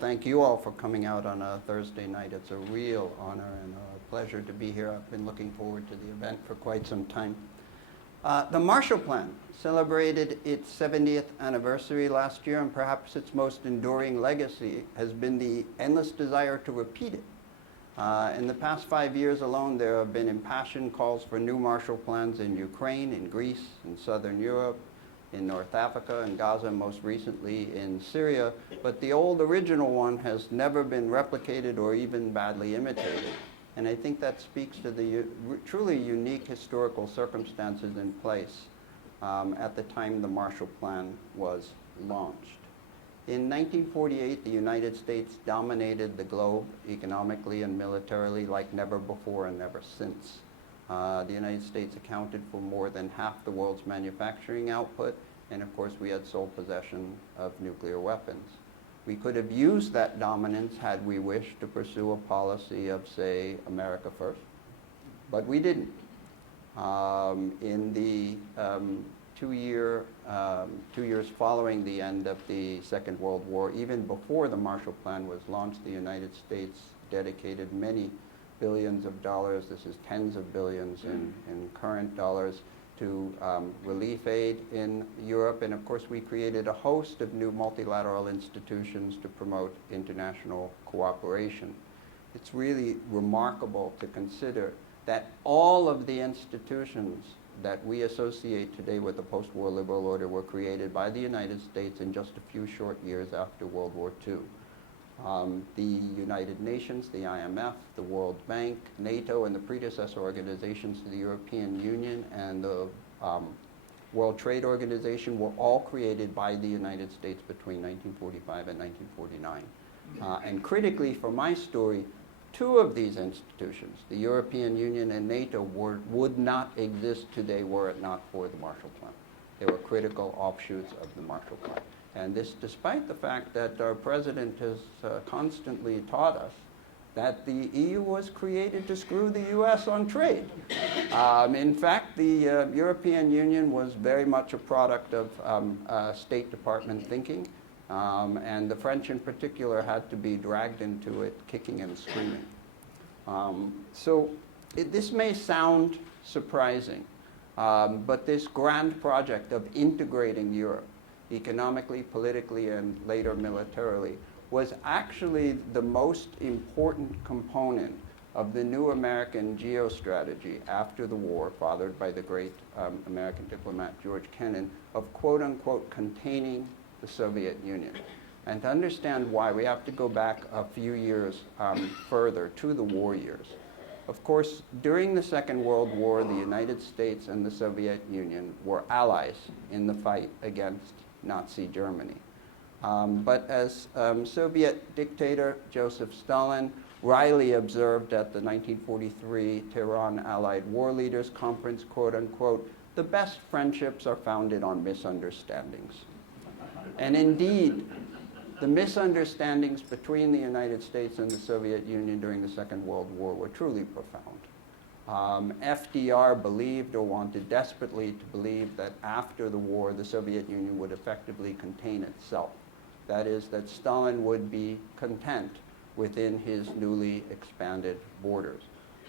thank you all for coming out on a Thursday night. It's a real honor and a pleasure to be here. I've been looking forward to the event for quite some time. The Marshall Plan celebrated its 70th anniversary last year, and perhaps its most enduring legacy has been the endless desire to repeat it. In the past 5 years alone, there have been impassioned calls for new Marshall Plans in Ukraine, in Greece, in Southern Europe, in North Africa, and Gaza, most recently in Syria. But the old original one has never been replicated or even badly imitated. And I think that speaks to the truly unique historical circumstances in place at the time the Marshall Plan was launched. In 1948, the United States dominated the globe economically and militarily like never before and never since. The United States accounted for more than half the world's manufacturing output, and of course we had sole possession of nuclear weapons. We could have used that dominance had we wished to pursue a policy of, say, America first, but we didn't. In the 2 years following the end of the Second World War, even before the Marshall Plan was launched, the United States dedicated many billions of dollars, this is tens of billions in current dollars, to relief aid in Europe. And of course, we created a host of new multilateral institutions to promote international cooperation. It's really remarkable to consider that all of the institutions that we associate today with the post-war liberal order were created by the United States in just a few short years after World War II. The United Nations, the IMF, the World Bank, NATO, and the predecessor organizations to the European Union and the World Trade Organization were all created by the United States between 1945 and 1949. And critically for my story, two of these institutions, the European Union and NATO, would not exist today were it not for the Marshall Plan. They were critical offshoots of the Marshall Plan. And this despite the fact that our president has constantly taught us that the EU was created to screw the US on trade. In fact, the European Union was very much a product of State Department thinking, and the French in particular had to be dragged into it kicking and screaming. This may sound surprising, but this grand project of integrating Europe economically, politically, and later militarily, was actually the most important component of the new American geostrategy after the war, fathered by the great American diplomat George Kennan, of quote-unquote containing the Soviet Union. And to understand why, we have to go back a few years further to the war years. Of course, during the Second World War, the United States and the Soviet Union were allies in the fight against Nazi Germany. But as Soviet dictator Joseph Stalin wryly observed at the 1943 Tehran Allied War Leaders Conference, quote unquote, the best friendships are founded on misunderstandings. And indeed, the misunderstandings between the United States and the Soviet Union during the Second World War were truly profound. FDR believed, or wanted desperately to believe, that after the war the Soviet Union would effectively contain itself. That is, that Stalin would be content within his newly expanded borders.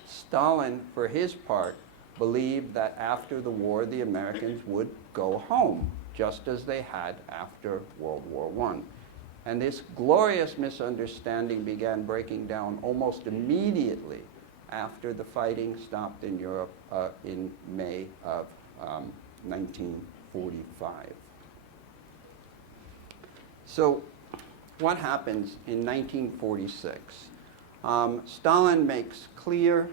Stalin, for his part, believed that after the war the Americans would go home, just as they had after World War I. And this glorious misunderstanding began breaking down almost immediately after the fighting stopped in Europe in May of 1945. So what happens in 1946? Stalin makes clear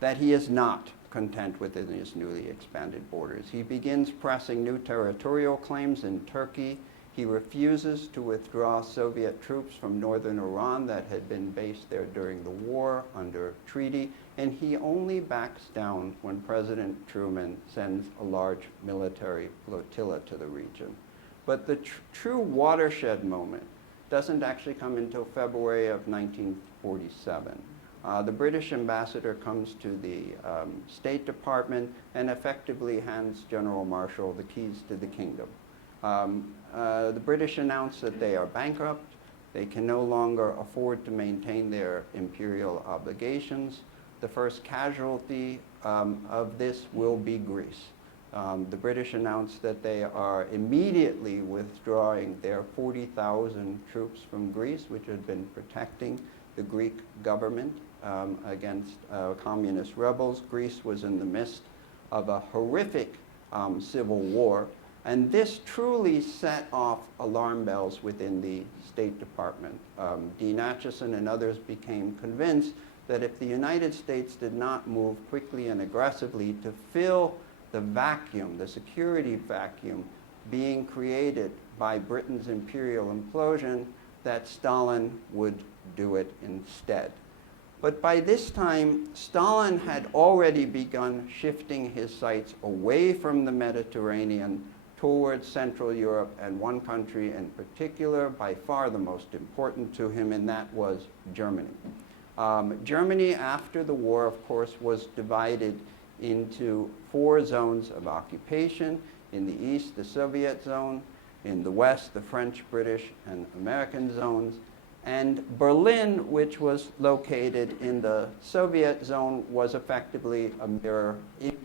that he is not content within his newly expanded borders. He begins pressing new territorial claims in Turkey. He refuses to withdraw Soviet troops from northern Iran that had been based there during the war under treaty, and he only backs down when President Truman sends a large military flotilla to the region. But the true watershed moment doesn't actually come until February of 1947. The British ambassador comes to the State Department and effectively hands General Marshall the keys to the kingdom. The British announce that they are bankrupt. They can no longer afford to maintain their imperial obligations. The first casualty of this will be Greece. The British announced that they are immediately withdrawing their 40,000 troops from Greece, which had been protecting the Greek government against communist rebels. Greece was in the midst of a horrific civil war, and this truly set off alarm bells within the State Department. Dean Acheson and others became convinced that if the United States did not move quickly and aggressively to fill the vacuum, the security vacuum being created by Britain's imperial implosion, that Stalin would do it instead. But by this time, Stalin had already begun shifting his sights away from the Mediterranean towards Central Europe, and one country in particular, by far the most important to him, and that was Germany. Germany, after the war, of course, was divided into 4 zones of occupation. In the east, the Soviet zone. In the west, the French, British, and American zones. And Berlin, which was located in the Soviet zone, was effectively a mirror image,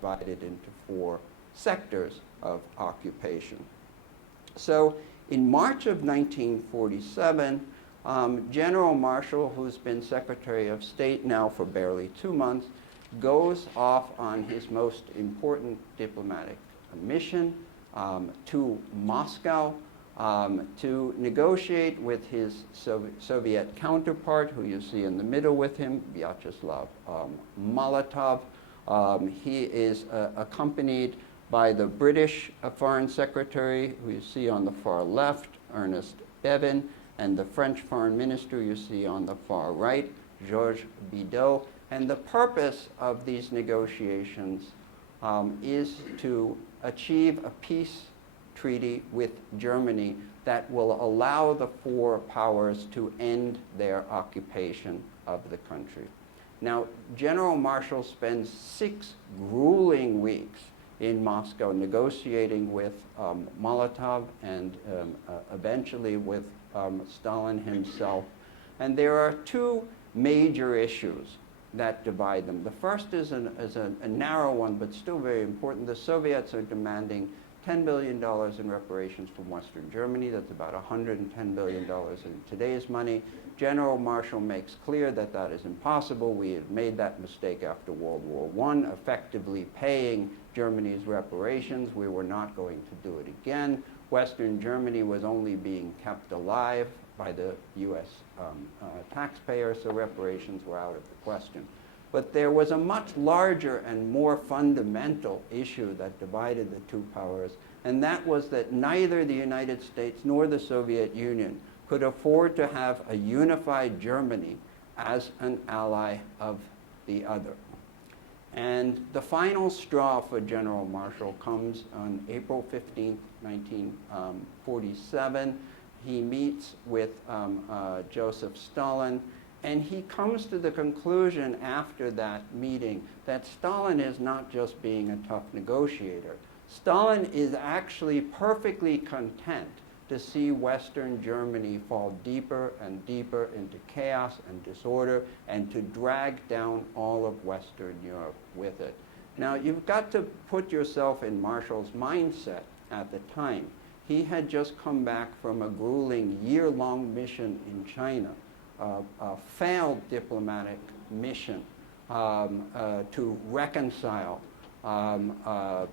divided into 4 sectors of occupation. So in March of 1947, General Marshall, who's been Secretary of State now for barely 2 months, goes off on his most important diplomatic mission to Moscow to negotiate with his Soviet counterpart, who you see in the middle with him, Vyacheslav Molotov. He is accompanied by the British Foreign Secretary, who you see on the far left, Ernest Bevin, and the French Foreign Minister you see on the far right, Georges Bidault. And the purpose of these negotiations is to achieve a peace treaty with Germany that will allow the 4 powers to end their occupation of the country. Now, General Marshall spends 6 grueling weeks in Moscow negotiating with Molotov and eventually with Stalin himself. And there are 2 major issues that divide them. The first is a narrow one, but still very important. The Soviets are demanding $10 billion in reparations from Western Germany. That's about $110 billion in today's money. General Marshall makes clear that that is impossible. We had made that mistake after World War I, effectively paying Germany's reparations. We were not going to do it again. Western Germany was only being kept alive by the U.S. Taxpayer, so reparations were out of the question. But there was a much larger and more fundamental issue that divided the 2 powers, and that was that neither the United States nor the Soviet Union could afford to have a unified Germany as an ally of the other. And the final straw for General Marshall comes on April 15, 1947. He meets with Joseph Stalin, and he comes to the conclusion after that meeting that Stalin is not just being a tough negotiator. Stalin is actually perfectly content to see Western Germany fall deeper and deeper into chaos and disorder, and to drag down all of Western Europe with it. Now, you've got to put yourself in Marshall's mindset at the time. He had just come back from a grueling year-long mission in China, a failed diplomatic mission to reconcile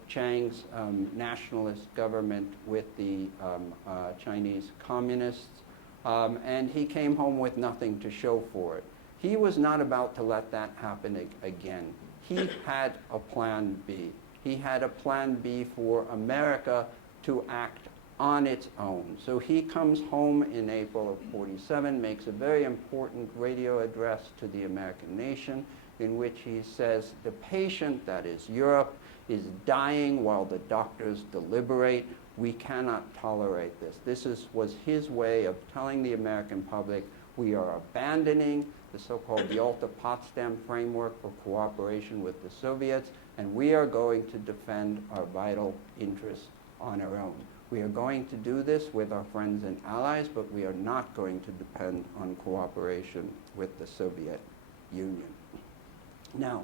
Chiang's nationalist government with the Chinese communists, and he came home with nothing to show for it. He was not about to let that happen again. He had a plan B. He had a plan B for America to act on its own. So he comes home in April of 47, makes a very important radio address to the American nation, in which he says the patient, that is Europe, is dying while the doctors deliberate. We cannot tolerate this. This was his way of telling the American public, we are abandoning the so-called Yalta-Potsdam framework for cooperation with the Soviets, and we are going to defend our vital interests on our own. We are going to do this with our friends and allies, but we are not going to depend on cooperation with the Soviet Union. Now,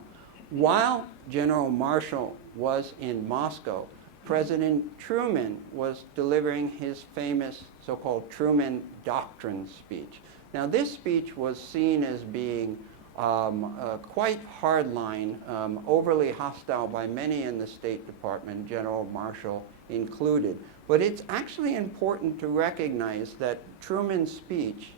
while General Marshall was in Moscow, President Truman was delivering his famous so-called Truman Doctrine speech. Now, this speech was seen as being quite hardline, overly hostile by many in the State Department, General Marshall included. But it's actually important to recognize that Truman's speech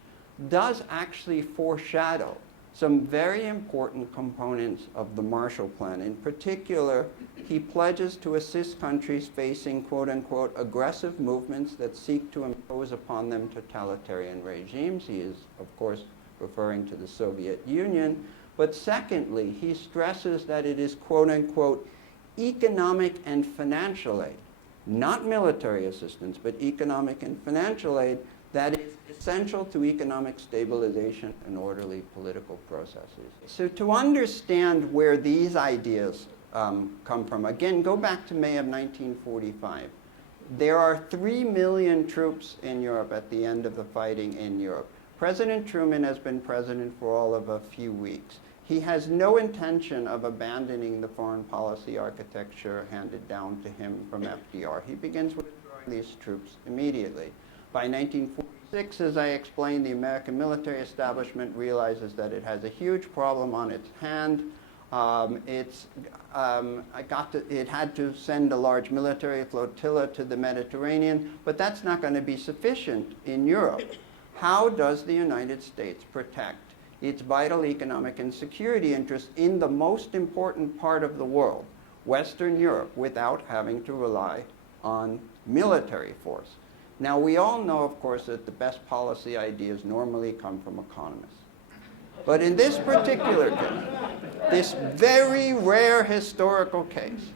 does actually foreshadow some very important components of the Marshall Plan. In particular, he pledges to assist countries facing, quote unquote, aggressive movements that seek to impose upon them totalitarian regimes. He is, of course, referring to the Soviet Union. But secondly, he stresses that it is, quote unquote, economic and financial aid, not military assistance, but economic and financial aid that is essential to economic stabilization and orderly political processes. So to understand where these ideas come from, again, go back to May of 1945. There are 3 million troops in Europe at the end of the fighting in Europe. President Truman has been president for all of a few weeks. He has no intention of abandoning the foreign policy architecture handed down to him from FDR. He begins withdrawing these troops immediately. By 1946, as I explained, the American military establishment realizes that it has a huge problem on its hand. It had to send a large military flotilla to the Mediterranean, but that's not going to be sufficient in Europe. How does the United States protect its vital economic and security interests in the most important part of the world, Western Europe, without having to rely on military force? Now, we all know, of course, that the best policy ideas normally come from economists. But in this particular case, this very rare historical case,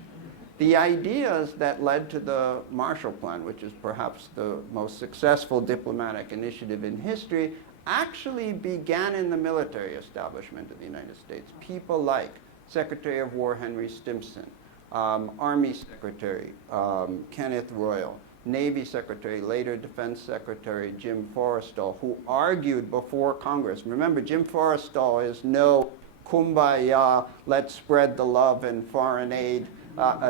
the ideas that led to the Marshall Plan, which is perhaps the most successful diplomatic initiative in history, actually began in the military establishment of the United States. People like Secretary of War Henry Stimson, Army Secretary Kenneth Royal, Navy Secretary, later Defense Secretary Jim Forrestal, who argued before Congress. Remember, Jim Forrestal is no kumbaya, let's spread the love and foreign aid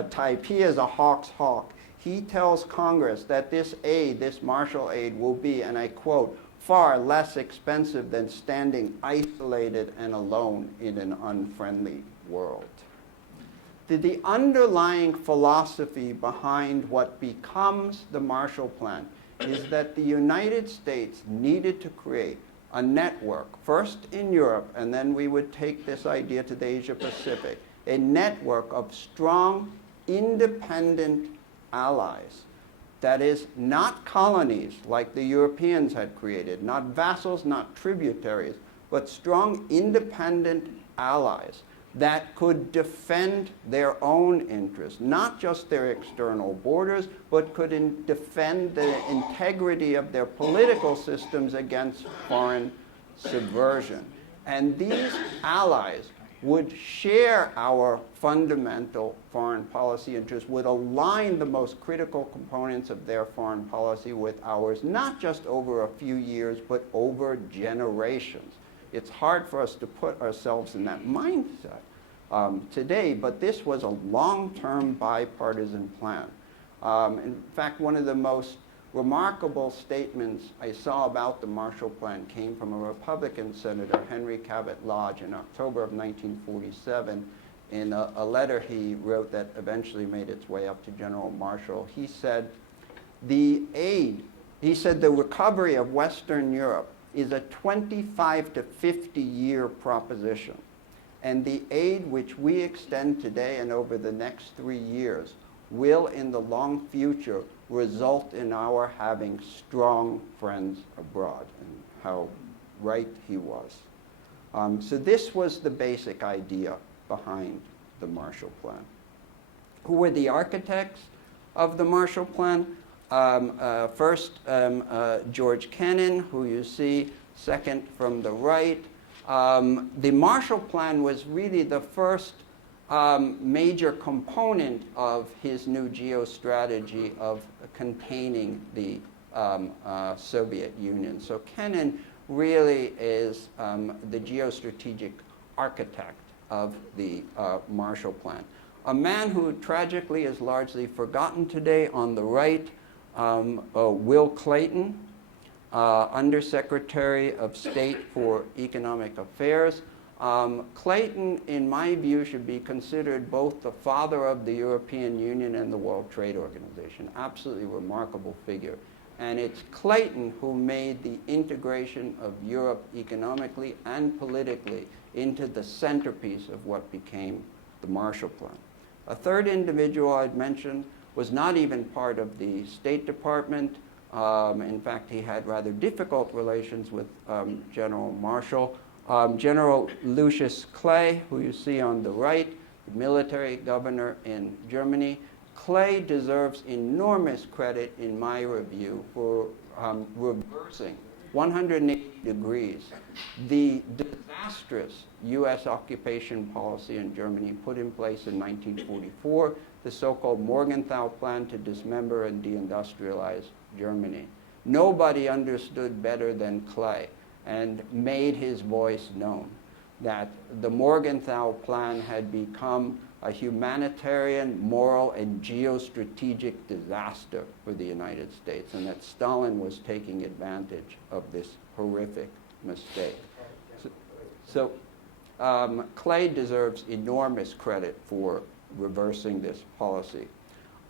type. He is a hawk's hawk. He tells Congress that this aid, this Marshall aid, will be, and I quote, far less expensive than standing isolated and alone in an unfriendly world. The underlying philosophy behind what becomes the Marshall Plan is that the United States needed to create a network, first in Europe, and then we would take this idea to the Asia Pacific, a network of strong, independent allies. That is, not colonies like the Europeans had created, not vassals, not tributaries, but strong, independent allies that could defend their own interests, not just their external borders, but could defend the integrity of their political systems against foreign subversion. And these allies would share our fundamental foreign policy interests, would align the most critical components of their foreign policy with ours, not just over a few years, but over generations. It's hard for us to put ourselves in that mindset today, but this was a long-term bipartisan plan. In fact, one of the most remarkable statements I saw about the Marshall Plan came from a Republican Senator, Henry Cabot Lodge, in October of 1947. In a letter he wrote that eventually made its way up to General Marshall, he said, the recovery of Western Europe is a 25 to 50 year proposition. And the aid which we extend today and over the next 3 years will in the long future result in our having strong friends abroad, and how right he was. So this was the basic idea behind the Marshall Plan. Who were the architects of the Marshall Plan? First, George Kennan, who you see second from the right. The Marshall Plan was really the first major component of his new geostrategy of containing the Soviet Union. So Kennan really is the geostrategic architect of the Marshall Plan. A man who tragically is largely forgotten today. On the right, Will Clayton, Undersecretary of State for Economic Affairs. Clayton, in my view, should be considered both the father of the European Union and the World Trade Organization. Absolutely remarkable figure. And it's Clayton who made the integration of Europe economically and politically into the centerpiece of what became the Marshall Plan. A third individual I'd mentioned was not even part of the State Department. In fact, he had rather difficult relations with General Marshall. General Lucius Clay, who you see on the right, the military governor in Germany. Clay deserves enormous credit, in my review, for reversing 180 degrees the disastrous U.S. occupation policy in Germany put in place in 1944, the so-called Morgenthau Plan to dismember and deindustrialize Germany. Nobody understood better than Clay and made his voice known that the Morgenthau Plan had become a humanitarian, moral, and geostrategic disaster for the United States, and that Stalin was taking advantage of this horrific mistake. So Clay deserves enormous credit for reversing this policy.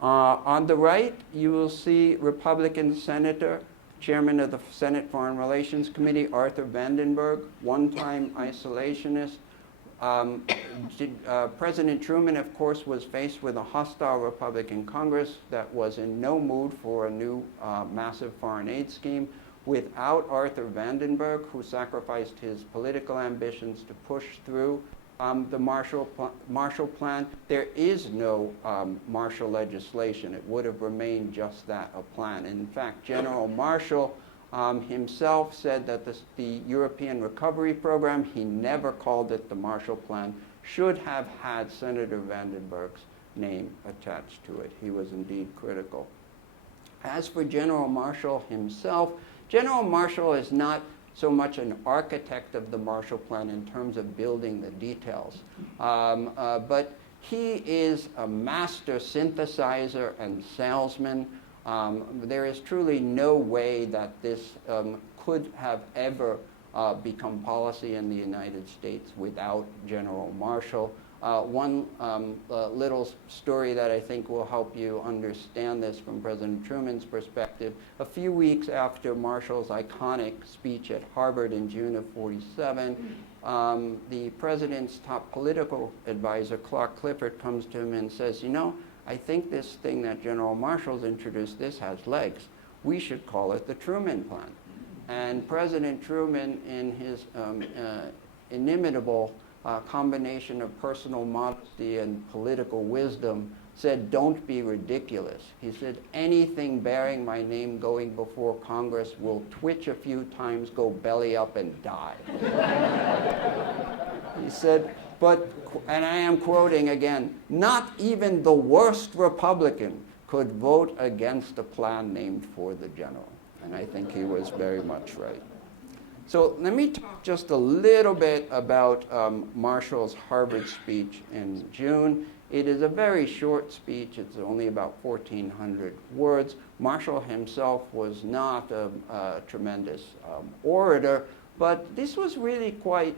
On the right, you will see Republican Senator, Chairman of the Senate Foreign Relations Committee, Arthur Vandenberg, one-time isolationist. President Truman, of course, was faced with a hostile Republican Congress that was in no mood for a new massive foreign aid scheme. Without Arthur Vandenberg, who sacrificed his political ambitions to push through the Marshall Plan, there is no Marshall legislation. It would have remained just that, a plan. And in fact, General Marshall himself said that the European Recovery Program, he never called it the Marshall Plan, should have had Senator Vandenberg's name attached to it. He was indeed critical. As for General Marshall himself, General Marshall is not so much an architect of the Marshall Plan in terms of building the details, but he is a master synthesizer and salesman. There is truly no way that this could have ever become policy in the United States without General Marshall. One little story that I think will help you understand this from President Truman's perspective. A few weeks after Marshall's iconic speech at Harvard in June of '47, the president's top political advisor, Clark Clifford, comes to him and says, you know, I think this thing that General Marshall's introduced, this has legs. We should call it the Truman Plan. And President Truman, in his inimitable combination of personal modesty and political wisdom, said, don't be ridiculous. He said, anything bearing my name going before Congress will twitch a few times, go belly up, and die. He said, but, and I am quoting again, not even the worst Republican could vote against a plan named for the general. And I think he was very much right. So let me talk just a little bit about Marshall's Harvard speech in June. It is a very short speech. It's only about 1,400 words. Marshall himself was not a tremendous orator, but this was really quite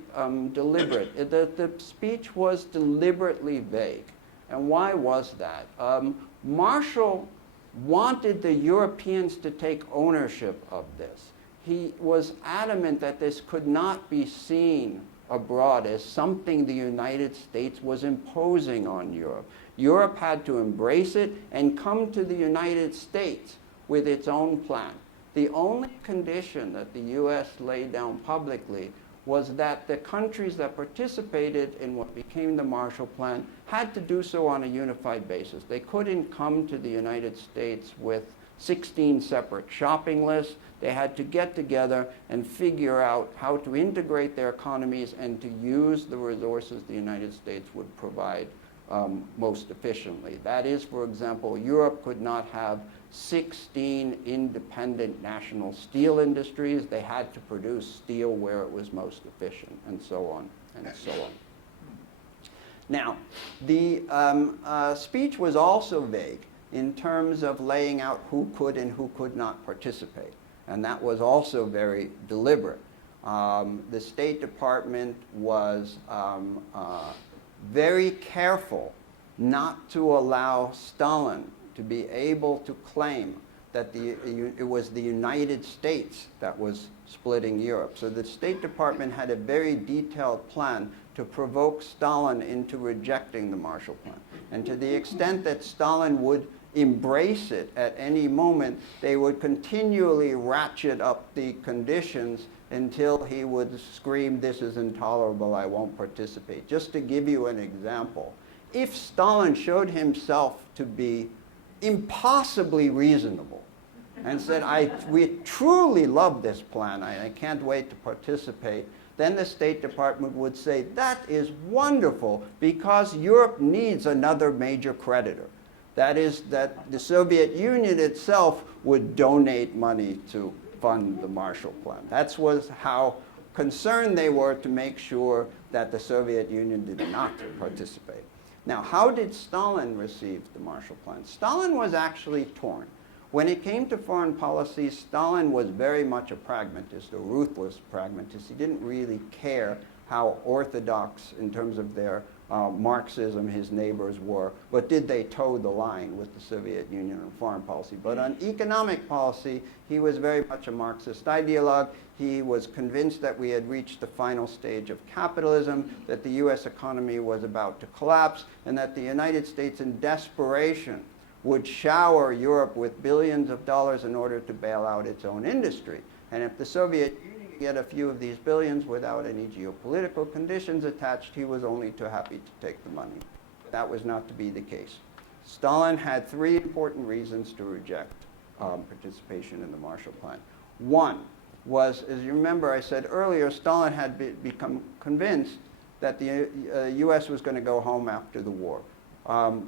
deliberate. The speech was deliberately vague. And why was that? Marshall wanted the Europeans to take ownership of this. He was adamant that this could not be seen abroad as something the United States was imposing on Europe. Europe had to embrace it and come to the United States with its own plan. The only condition that the U.S. laid down publicly was that the countries that participated in what became the Marshall Plan had to do so on a unified basis. They couldn't come to the United States with 16 separate shopping lists. They had to get together and figure out how to integrate their economies and to use the resources the United States would provide most efficiently. That is, for example, Europe could not have 16 independent national steel industries. They had to produce steel where it was most efficient, and so on and so on. Now, the speech was also vague in terms of laying out who could and who could not participate, and that was also very deliberate. The State Department was very careful not to allow Stalin to be able to claim that it was the United States that was splitting Europe. So the State Department had a very detailed plan to provoke Stalin into rejecting the Marshall Plan. And to the extent that Stalin would embrace it at any moment, they would continually ratchet up the conditions until he would scream, "This is intolerable, I won't participate." Just to give you an example, if Stalin showed himself to be impossibly reasonable and said, we truly love this plan, I can't wait to participate, then the State Department would say, that is wonderful because Europe needs another major creditor. That is, that the Soviet Union itself would donate money to fund the Marshall Plan. That was how concerned they were to make sure that the Soviet Union did not participate. Now, how did Stalin receive the Marshall Plan? Stalin was actually torn. When it came to foreign policy, Stalin was very much a pragmatist, a ruthless pragmatist. He didn't really care how orthodox in terms of their Marxism his neighbors were, but did they toe the line with the Soviet Union on foreign policy? But on economic policy, he was very much a Marxist ideologue. He was convinced that we had reached the final stage of capitalism, that the US economy was about to collapse, and that the United States in desperation would shower Europe with billions of dollars in order to bail out its own industry. And if the Soviet Union could get a few of these billions without any geopolitical conditions attached, he was only too happy to take the money. That was not to be the case. Stalin had three important reasons to reject participation in the Marshall Plan. One was, as you remember I said earlier, Stalin had become convinced that the US was going to go home after the war.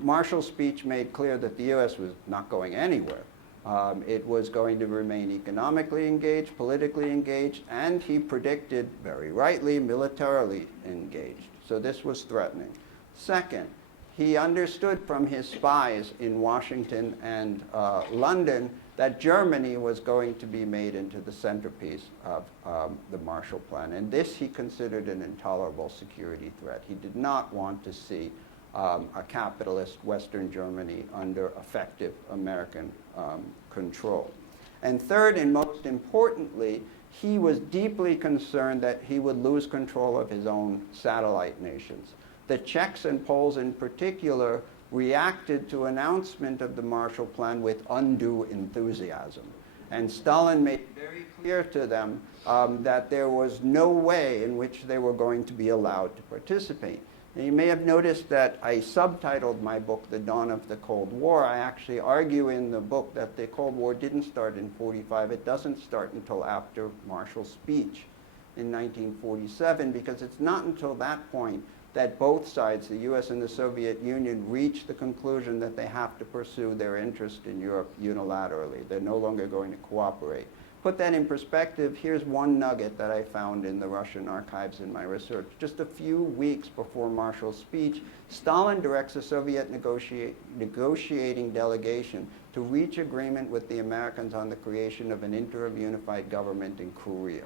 Marshall's speech made clear that the US was not going anywhere. It was going to remain economically engaged, politically engaged, and he predicted, very rightly, militarily engaged. So this was threatening. Second, he understood from his spies in Washington and London that Germany was going to be made into the centerpiece of the Marshall Plan. And this he considered an intolerable security threat. He did not want to see a capitalist Western Germany under effective American control. And third, and most importantly, he was deeply concerned that he would lose control of his own satellite nations. The Czechs and Poles in particular reacted to announcement of the Marshall Plan with undue enthusiasm. And Stalin made very clear to them that there was no way in which they were going to be allowed to participate. And you may have noticed that I subtitled my book, The Dawn of the Cold War. I actually argue in the book that the Cold War didn't start in 1945. It doesn't start until after Marshall's speech in 1947, because it's not until that point that both sides, the US and the Soviet Union, reach the conclusion that they have to pursue their interest in Europe unilaterally. They're no longer going to cooperate. Put that in perspective, here's one nugget that I found in the Russian archives in my research. Just a few weeks before Marshall's speech, Stalin directs a Soviet negotiating delegation to reach agreement with the Americans on the creation of an interim unified government in Korea.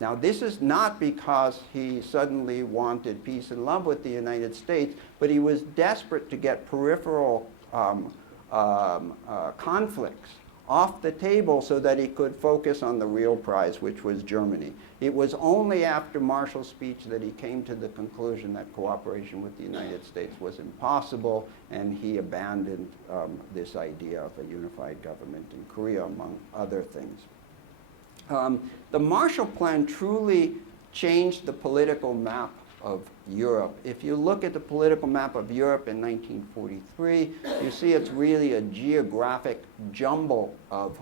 Now, this is not because he suddenly wanted peace and love with the United States, but he was desperate to get peripheral conflicts off the table so that he could focus on the real prize, which was Germany. It was only after Marshall's speech that he came to the conclusion that cooperation with the United States was impossible, and he abandoned this idea of a unified government in Korea, among other things. The Marshall Plan truly changed the political map of Europe. If you look at the political map of Europe in 1943, you see it's really a geographic jumble of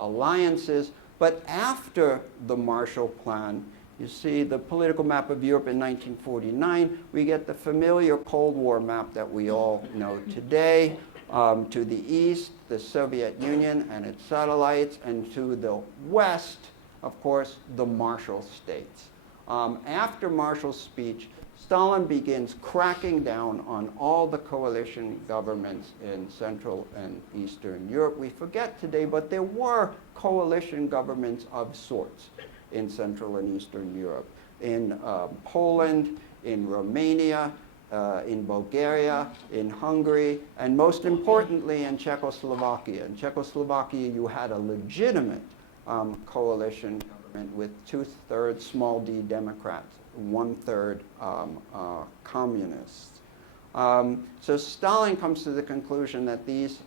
alliances. But after the Marshall Plan, You see the political map of Europe in 1949. We get the familiar Cold War map that we all know today. To the east, the Soviet Union and its satellites, and to the west, of course, the Marshall States. After Marshall's speech, Stalin begins cracking down on all the coalition governments in Central and Eastern Europe. We forget today, but there were coalition governments of sorts in Central and Eastern Europe. In Poland, in Romania, in Bulgaria, in Hungary, and most importantly in Czechoslovakia. In Czechoslovakia, you had a legitimate coalition government with 2/3 small d Democrats, 1/3 communists. So Stalin comes to the conclusion that these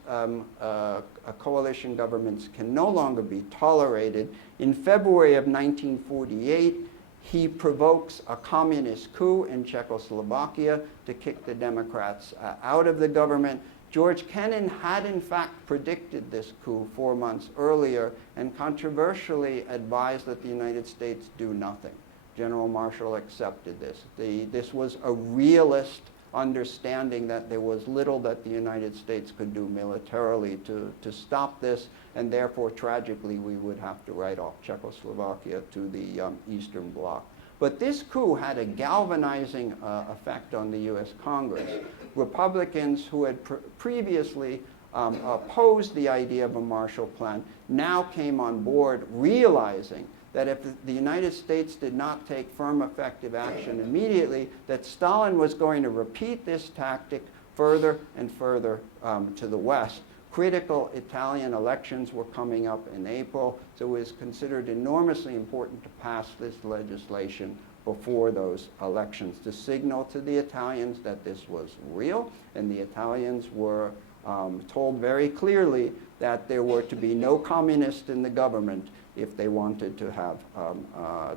coalition governments can no longer be tolerated. In February of 1948, he provokes a communist coup in Czechoslovakia to kick the Democrats out of the government. George Kennan had in fact predicted this coup 4 months earlier and controversially advised that the United States do nothing. General Marshall accepted this. This was a realist understanding that there was little that the United States could do militarily to stop this, and therefore, tragically, we would have to write off Czechoslovakia to the Eastern Bloc. But this coup had a galvanizing effect on the U.S. Congress. Republicans who had previously opposed the idea of a Marshall Plan now came on board, realizing that if the United States did not take firm, effective action immediately, that Stalin was going to repeat this tactic further and further to the west. Critical Italian elections were coming up in April, so it was considered enormously important to pass this legislation before those elections to signal to the Italians that this was real, and the Italians were told very clearly that there were to be no communists in the government if they wanted to have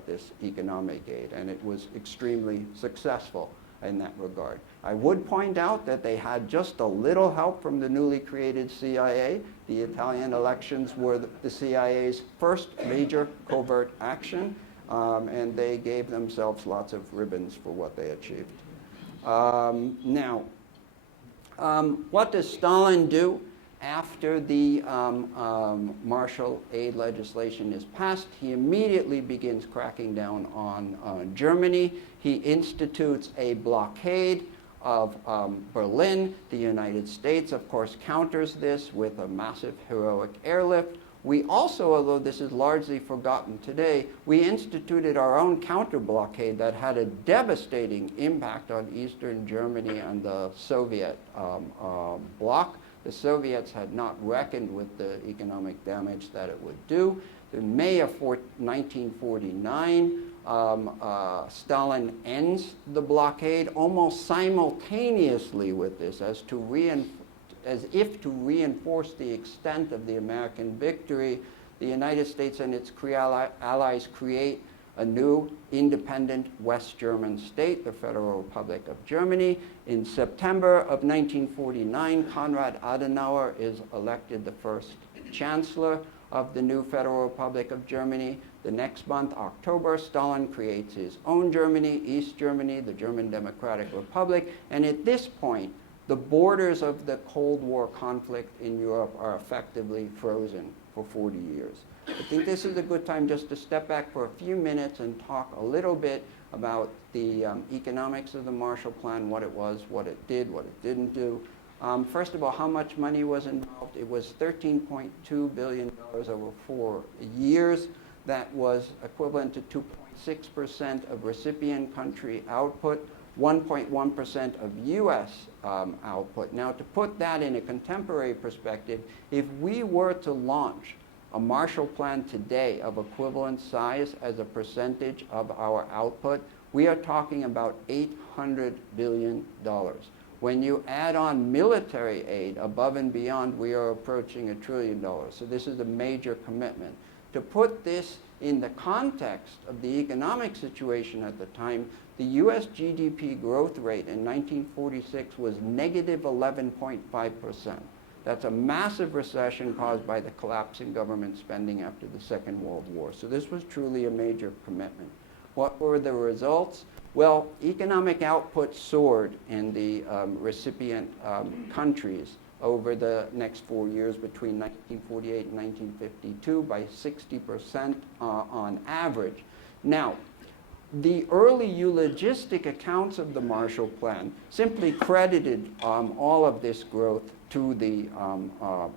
this economic aid, and it was extremely successful in that regard. I would point out that they had just a little help from the newly created CIA. The Italian elections were the CIA's first major covert action, and they gave themselves lots of ribbons for what they achieved. Now, what does Stalin do after the Marshall Aid legislation is passed? He immediately begins cracking down on Germany. He institutes a blockade of Berlin. The United States, of course, counters this with a massive heroic airlift. We also, although this is largely forgotten today, we instituted our own counter-blockade that had a devastating impact on Eastern Germany and the Soviet bloc. The Soviets had not reckoned with the economic damage that it would do. In May of 1949, Stalin ends the blockade almost simultaneously with this, as if to reinforce the extent of the American victory. The United States and its allies create a new independent West German state, the Federal Republic of Germany. In September of 1949, Konrad Adenauer is elected the first chancellor of the new Federal Republic of Germany. The next month, October, Stalin creates his own Germany, East Germany, the German Democratic Republic, and at this point, the borders of the Cold War conflict in Europe are effectively frozen for 40 years. I think this is a good time just to step back for a few minutes and talk a little bit about the economics of the Marshall Plan, what it was, what it did, what it didn't do. First of all, how much money was involved? It was $13.2 billion over 4 years. That was equivalent to 2.6% of recipient country output, 1.1% of U.S. output. Now, to put that in a contemporary perspective, if we were to launch a Marshall Plan today of equivalent size as a percentage of our output, we are talking about $800 billion. When you add on military aid above and beyond, we are approaching $1 trillion. So this is a major commitment. To put this in the context of the economic situation at the time, the U.S. GDP growth rate in 1946 was negative 11.5%. That's a massive recession caused by the collapse in government spending after the Second World War. So this was truly a major commitment. What were the results? Well, economic output soared in the recipient countries over the next 4 years between 1948 and 1952 by 60% on average. Now, the early eulogistic accounts of the Marshall Plan simply credited all of this growth to the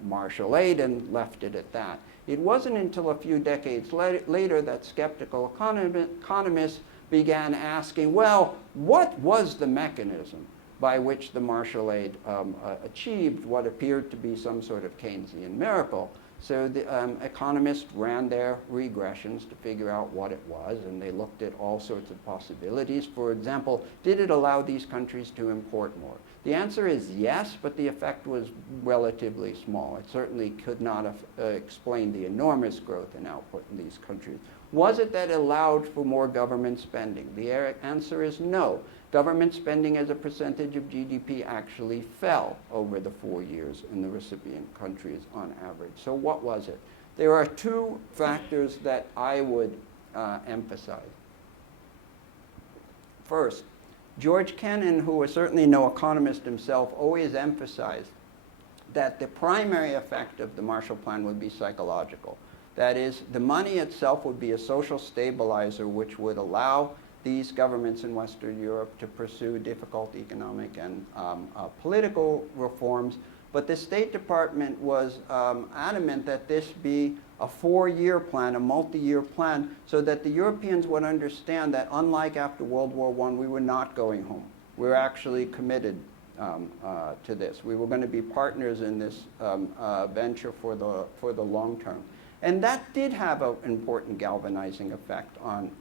Marshall Aid and left it at that. It wasn't until a few decades later that skeptical economists began asking, well, what was the mechanism by which the Marshall Aid achieved what appeared to be some sort of Keynesian miracle? So the economists ran their regressions to figure out what it was, and they looked at all sorts of possibilities. For example, did it allow these countries to import more? The answer is yes, but the effect was relatively small. It certainly could not have explained the enormous growth in output in these countries. Was it that it allowed for more government spending? The answer is no. Government spending as a percentage of GDP actually fell over the 4 years in the recipient countries on average. So what was it? There are two factors that I would emphasize. First, George Kennan, who was certainly no economist himself, always emphasized that the primary effect of the Marshall Plan would be psychological. That is, the money itself would be a social stabilizer which would allow these governments in Western Europe to pursue difficult economic and political reforms. But the State Department was adamant that this be a 4-year plan, a multi-year plan, so that the Europeans would understand that unlike after World War I, we were not going home. We were actually committed to this. We were going to be partners in this venture for the long term. And that did have an important galvanizing effect on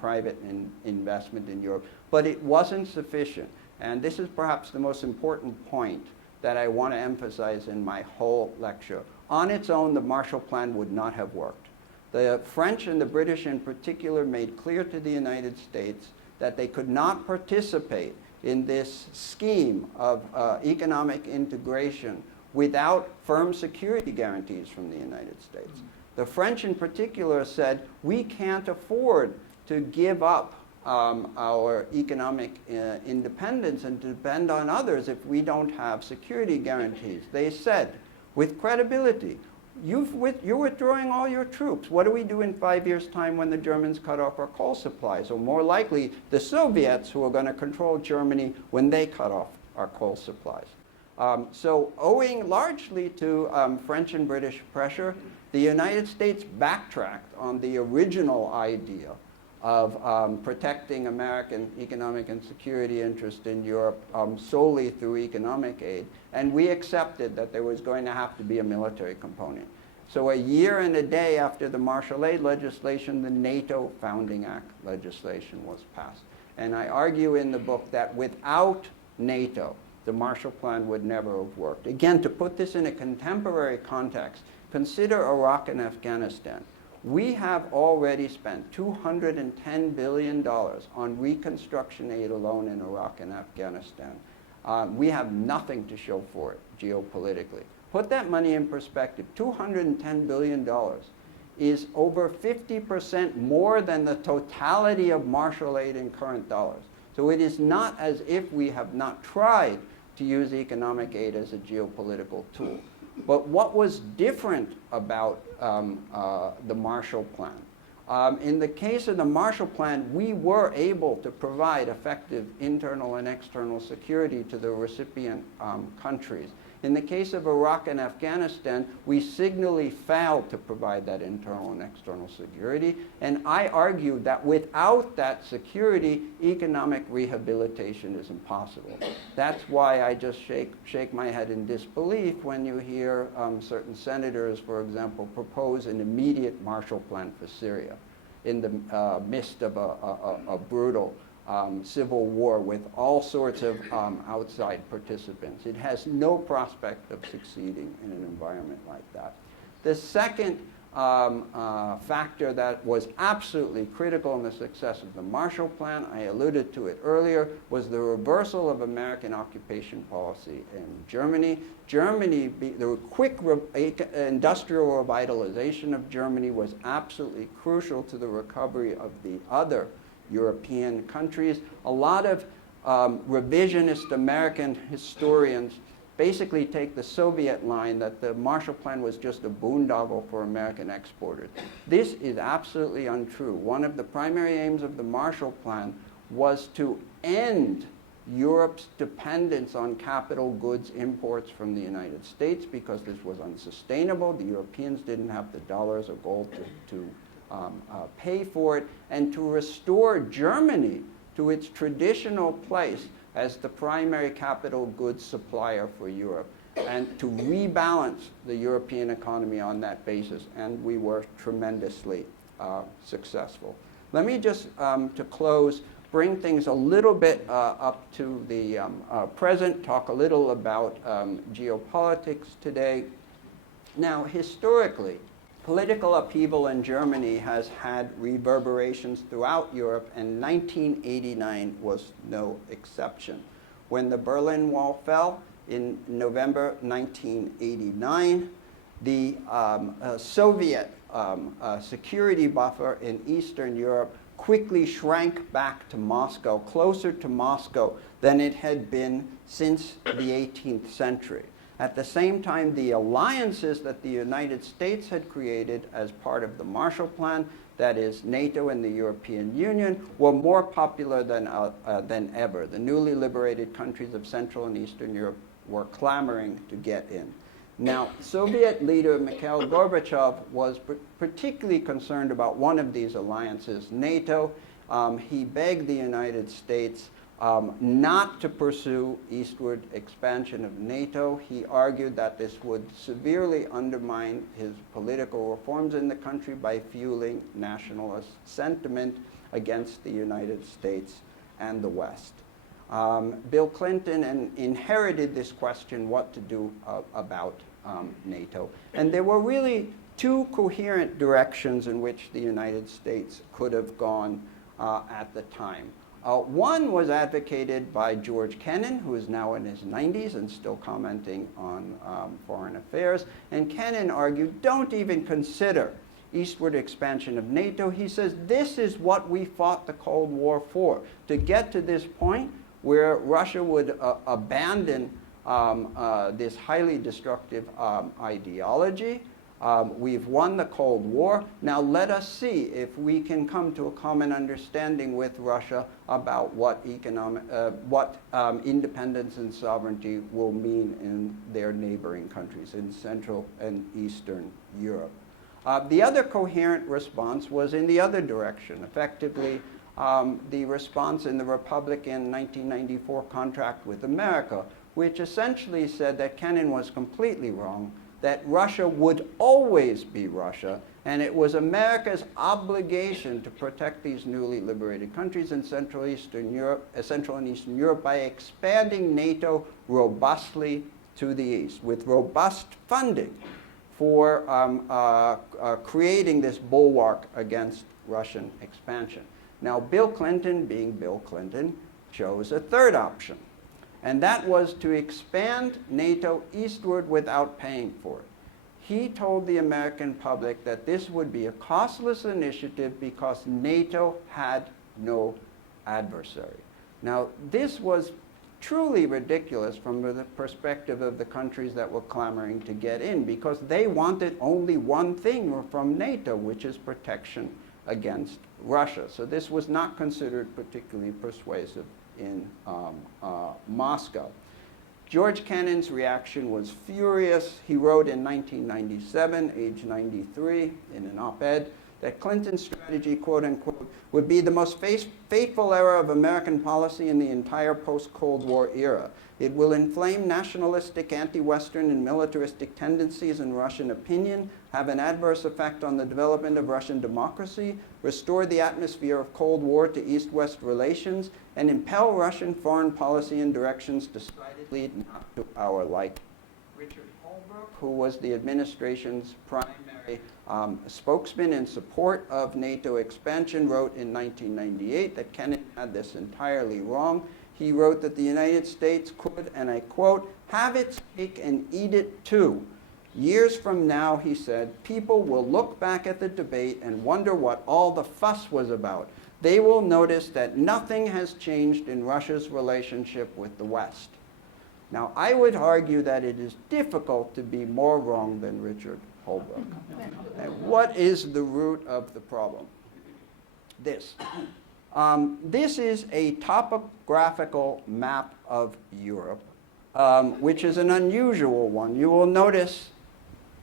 private investment in Europe, but it wasn't sufficient. And this is perhaps the most important point that I want to emphasize in my whole lecture. On its own, the Marshall Plan would not have worked. The French and the British in particular made clear to the United States that they could not participate in this scheme of economic integration without firm security guarantees from the United States. The French in particular said, we can't afford to give up our economic independence and to depend on others if we don't have security guarantees. They said, with credibility, you're withdrawing all your troops. What do we do in 5 years' time when the Germans cut off our coal supplies? Or more likely, the Soviets who are going to control Germany when they cut off our coal supplies. So owing largely to French and British pressure, the United States backtracked on the original idea of protecting American economic and security interest in Europe solely through economic aid, and we accepted that there was going to have to be a military component. So a year and a day after the Marshall Aid legislation, the NATO Founding Act legislation was passed. And I argue in the book that without NATO, the Marshall Plan would never have worked. Again, to put this in a contemporary context, consider Iraq and Afghanistan. We have already spent $210 billion on reconstruction aid alone in Iraq and Afghanistan. We have nothing to show for it geopolitically. Put that money in perspective. $210 billion is over 50% more than the totality of Marshall Aid in current dollars. So it is not as if we have not tried to use economic aid as a geopolitical tool. But what was different about the Marshall Plan? In the case of the Marshall Plan, we were able to provide effective internal and external security to the recipient countries. In the case of Iraq and Afghanistan, we signally failed to provide that internal and external security. And I argue that without that security, economic rehabilitation is impossible. that's why I just shake my head in disbelief when you hear certain senators, for example, propose an immediate Marshall Plan for Syria in the midst of a brutal civil war with all sorts of outside participants. It has no prospect of succeeding in an environment like that. The second factor that was absolutely critical in the success of the Marshall Plan, I alluded to it earlier, was the reversal of American occupation policy in Germany. The quick industrial revitalization of Germany was absolutely crucial to the recovery of the other European countries. A lot of revisionist American historians basically take the Soviet line that the Marshall Plan was just a boondoggle for American exporters. This is absolutely untrue. One of the primary aims of the Marshall Plan was to end Europe's dependence on capital goods imports from the United States because this was unsustainable. The Europeans didn't have the dollars or gold to pay for it, and to restore Germany to its traditional place as the primary capital goods supplier for Europe, and to rebalance the European economy on that basis, and we were tremendously successful. Let me just, to close, bring things a little bit up to the present, talk a little about geopolitics today. Now, historically, political upheaval in Germany has had reverberations throughout Europe, and 1989 was no exception. When the Berlin Wall fell in November 1989, the Soviet security buffer in Eastern Europe quickly shrank back to Moscow, closer to Moscow than it had been since the 18th century. At the same time, the alliances that the United States had created as part of the Marshall Plan, that is NATO and the European Union, were more popular than ever. The newly liberated countries of Central and Eastern Europe were clamoring to get in. Now, Soviet leader Mikhail Gorbachev was particularly concerned about one of these alliances, NATO. He begged the United States not to pursue eastward expansion of NATO. He argued that this would severely undermine his political reforms in the country by fueling nationalist sentiment against the United States and the West. Bill Clinton inherited this question, what to do about NATO. And there were really two coherent directions in which the United States could have gone at the time. One was advocated by George Kennan, who is now in his 90s and still commenting on foreign affairs. And Kennan argued, don't even consider eastward expansion of NATO. He says, this is what we fought the Cold War for, to get to this point where Russia would abandon this highly destructive ideology. We've won the Cold War. Now let us see if we can come to a common understanding with Russia about what independence and sovereignty will mean in their neighboring countries in Central and Eastern Europe. The other coherent response was in the other direction. Effectively, the response in the Republican 1994 contract with America, which essentially said that Kennan was completely wrong, that Russia would always be Russia, and it was America's obligation to protect these newly liberated countries in Central and Eastern Europe by expanding NATO robustly to the east, with robust funding for creating this bulwark against Russian expansion. Now, Bill Clinton, being Bill Clinton, chose a third option, and that was to expand NATO eastward without paying for it. He told the American public that this would be a costless initiative because NATO had no adversary. Now, this was truly ridiculous from the perspective of the countries that were clamoring to get in, because they wanted only one thing from NATO, which is protection against Russia. So this was not considered particularly persuasive in Moscow. George Kennan's reaction was furious. He wrote in 1997, age 93, in an op-ed, that Clinton's strategy, quote unquote, would be the most fateful era of American policy in the entire post-Cold War era. It will inflame nationalistic, anti-Western, and militaristic tendencies in Russian opinion, have an adverse effect on the development of Russian democracy, restore the atmosphere of Cold War to East-West relations, and impel Russian foreign policy in directions decidedly not to our liking. Richard Holbrooke, who was the administration's primary spokesman in support of NATO expansion, wrote in 1998 that Kennan had this entirely wrong. He wrote that the United States could, and I quote, have its cake and eat it too. Years from now, he said, people will look back at the debate and wonder what all the fuss was about. they will notice that nothing has changed in Russia's relationship with the West. Now, I would argue that it is difficult to be more wrong than Richard Holbrooke. And what is the root of the problem? This. This is a topographical map of Europe, which is an unusual one. You will notice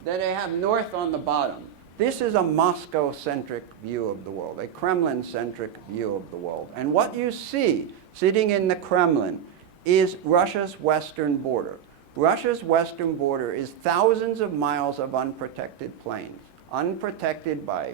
that I have north on the bottom. This is a Moscow-centric view of the world, a Kremlin-centric view of the world. And what you see sitting in the Kremlin is Russia's western border. Russia's western border is thousands of miles of unprotected plains, unprotected by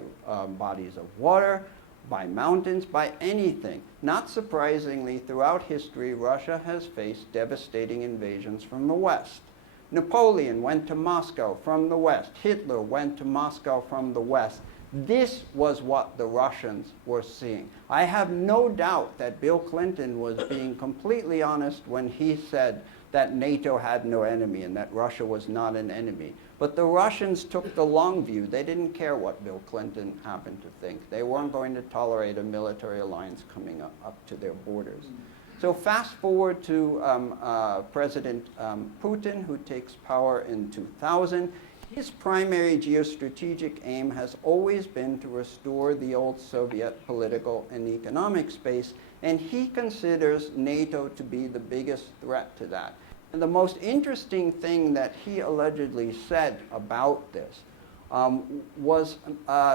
bodies of water, by mountains, by anything. Not surprisingly, throughout history, Russia has faced devastating invasions from the West. Napoleon went to Moscow from the West. Hitler went to Moscow from the West. This was what the Russians were seeing. I have no doubt that Bill Clinton was being completely honest when he said that NATO had no enemy and that Russia was not an enemy. But the Russians took the long view. They didn't care what Bill Clinton happened to think. They weren't going to tolerate a military alliance coming up to their borders. So fast forward to President Putin, who takes power in 2000. His primary geostrategic aim has always been to restore the old Soviet political and economic space, and he considers NATO to be the biggest threat to that. And the most interesting thing that he allegedly said about this was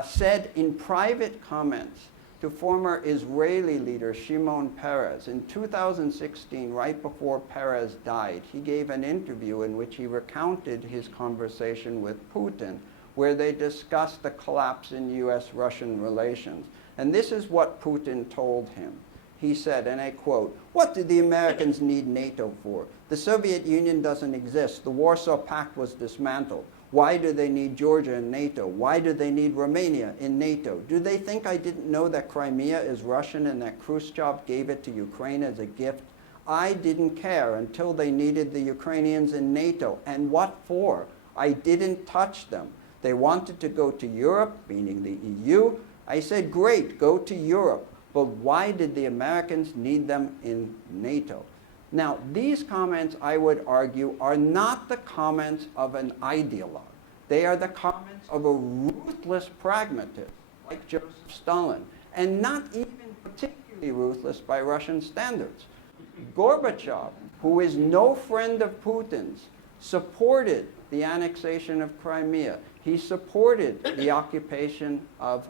said in private comments to former Israeli leader Shimon Peres. In 2016, right before Peres died, he gave an interview in which he recounted his conversation with Putin, where they discussed the collapse in US-Russian relations. And this is what Putin told him. He said, and I quote, "What did the Americans need NATO for? The Soviet Union doesn't exist. The Warsaw Pact was dismantled. Why do they need Georgia in NATO? Why do they need Romania in NATO? Do they think I didn't know that Crimea is Russian and that Khrushchev gave it to Ukraine as a gift? I didn't care until they needed the Ukrainians in NATO. And what for? I didn't touch them. They wanted to go to Europe, meaning the EU. I said, great, go to Europe. But why did the Americans need them in NATO?" Now, these comments, I would argue, are not the comments of an ideologue. They are the comments of a ruthless pragmatist, like Joseph Stalin, and not even particularly ruthless by Russian standards. Gorbachev, who is no friend of Putin's, supported the annexation of Crimea. He supported the occupation of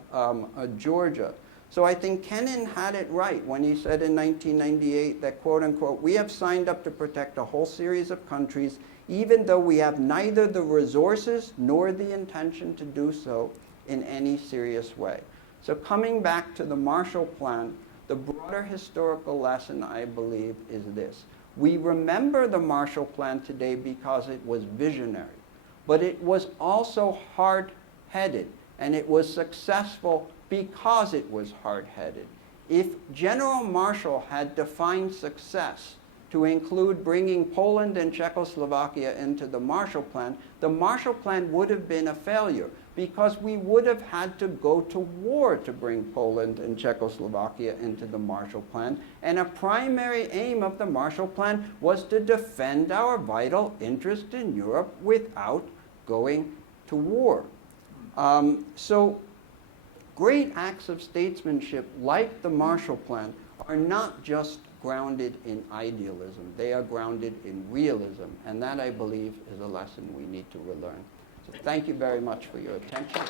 Georgia. So I think Kennan had it right when he said in 1998 that, quote unquote, "We have signed up to protect a whole series of countries, even though we have neither the resources nor the intention to do so in any serious way." So coming back to the Marshall Plan, the broader historical lesson, I believe, is this. We remember the Marshall Plan today because it was visionary, but it was also hard-headed, and it was successful because it was hard-headed. If General Marshall had defined success to include bringing Poland and Czechoslovakia into the Marshall Plan would have been a failure because we would have had to go to war to bring Poland and Czechoslovakia into the Marshall Plan. And a primary aim of the Marshall Plan was to defend our vital interest in Europe without going to war. So great acts of statesmanship like the Marshall Plan are not just grounded in idealism. They are grounded in realism. And that, I believe, is a lesson we need to relearn. So thank you very much for your attention.